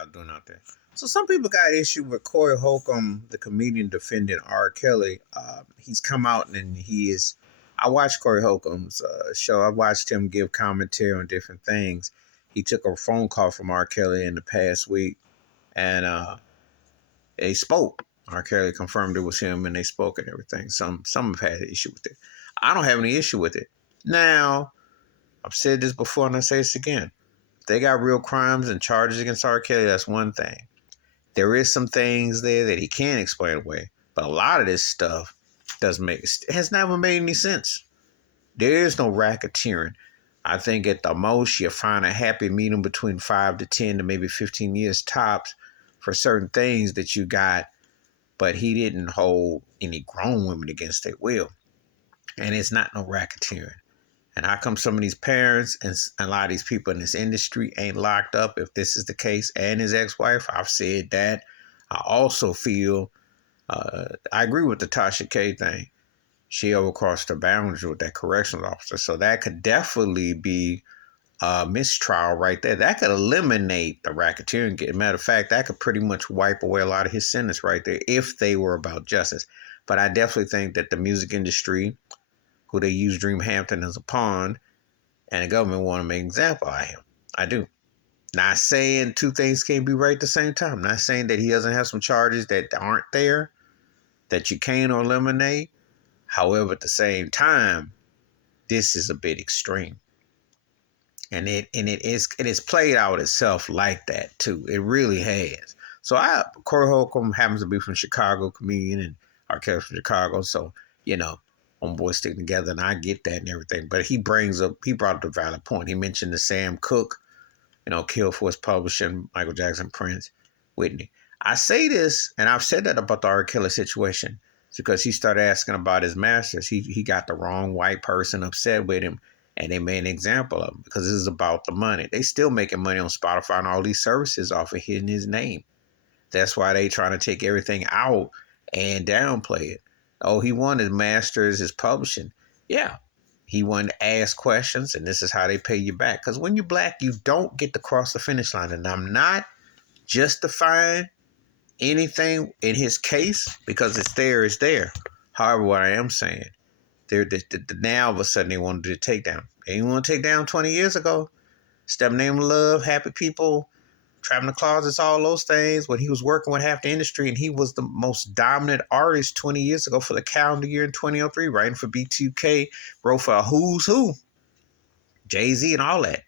y'all doing out there? So some people got issue with Corey Holcomb, the comedian defending R. Kelly. He's come out and he is. I watched Corey Holcomb's show. I watched him give commentary on different things. He took a phone call from R. Kelly in the past week, and they spoke. R. Kelly confirmed it was him, and they spoke and everything. Some have had an issue with it. I don't have any issue with it. Now, I've said this before, and I say this again. They got real crimes and charges against R. Kelly, that's one thing. There is some things there that he can't explain away, but a lot of this stuff has never made any sense. There is no racketeering. I think at the most you find a happy medium between 5 to 10 to maybe 15 years tops for certain things that you got, but he didn't hold any grown women against their will. And it's not no racketeering. And how come some of these parents and a lot of these people in this industry ain't locked up if this is the case? And his ex-wife, I've said that. I also feel, I agree with the Tasha K thing. She overcrossed her boundaries with that correctional officer. So that could definitely be a mistrial right there. That could eliminate the racketeering. Matter of fact, that could pretty much wipe away a lot of his sentence right there if they were about justice. But I definitely think that the music industry, who they use Dream Hampton as a pawn, and the government want to make an example out of him. I do. Not saying two things can't be right at the same time. Not saying that he doesn't have some charges that aren't there, that you can't eliminate. However, at the same time, this is a bit extreme. And it is played out itself like that too. It really has. So Corey Holcomb happens to be from Chicago, comedian, and R. Kelly from Chicago. So, homeboys stick together, and I get that and everything. But he brought up a valid point. He mentioned the Sam Cooke, killed for his publishing, Michael Jackson, Prince, Whitney. I say this, and I've said that about the R. Kelly situation, because he started asking about his masters. He got the wrong white person upset with him, and they made an example of him because this is about the money. They still making money on Spotify and all these services off of hitting his name. That's why they trying to take everything out and downplay it. Oh, he wanted his masters, his publishing. Yeah, he wanted to ask questions, and this is how they pay you back. Because when you're black, you don't get to cross the finish line. And I'm not justifying anything in his case, because it's there. However, what I am saying, now all of a sudden they want to do a takedown. They didn't want to take down 20 years ago. Step Name of Love, Happy People, Trapping the Closets, all those things, when he was working with half the industry, and he was the most dominant artist 20 years ago for the calendar year in 2003, writing for B2K, wrote for a who's who, Jay-Z and all that.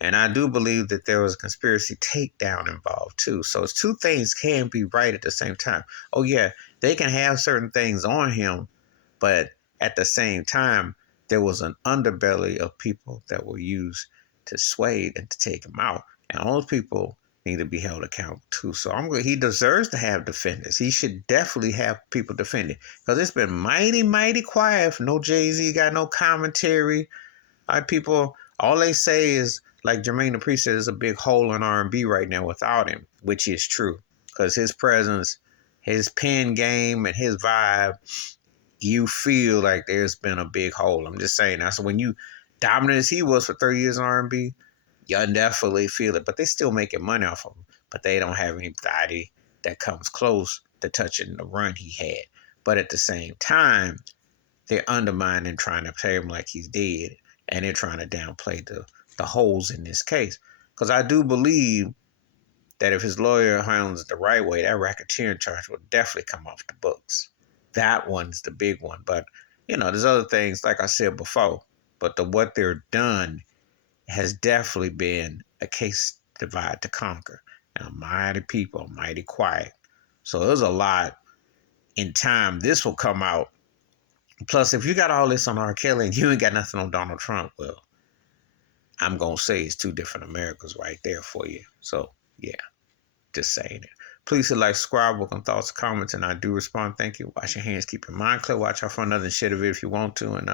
And I do believe that there was a conspiracy takedown involved too. So it's two things can be right at the same time. Oh yeah, they can have certain things on him, but at the same time, there was an underbelly of people that were used to sway and to take him out. And all those people need to be held accountable too. So he deserves to have defenders. He should definitely have people defending, because it's been mighty, mighty quiet. No Jay-Z got no commentary. People, all they say is, like Jermaine Dupri said, there's a big hole in R&B right now without him, which is true, because his presence, his pen game, and his vibe, you feel like there's been a big hole. I'm just saying. That's when you dominant as he was for 30 years in R&B. You definitely feel it, but they're still making money off of him. But they don't have anybody that comes close to touching the run he had. But at the same time, they're undermining, trying to play him like he's dead, and they're trying to downplay the holes in this case. Because I do believe that if his lawyer handles it the right way, that racketeering charge will definitely come off the books. That one's the big one. But, there's other things, like I said before, but what they're done has definitely been a case divide to conquer. And mighty people, mighty quiet. So there's a lot in time. This will come out. Plus, if you got all this on R. Kelly and you ain't got nothing on Donald Trump, well, I'm going to say it's two different Americas right there for you. So, yeah, just saying it. Please hit like, subscribe, welcome thoughts, comments, and I do respond. Thank you. Wash your hands, keep your mind clear. Watch out for another and shit of it if you want to. And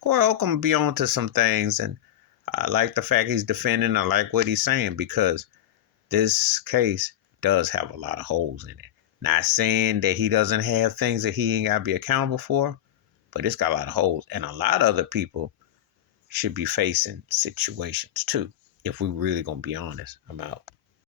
Corey Holcomb will be on to some things, and I like the fact he's defending. I like what he's saying, because this case does have a lot of holes in it. Not saying that he doesn't have things that he ain't got to be accountable for, but it's got a lot of holes. And a lot of other people should be facing situations too, if we really going to be honest. I'm out.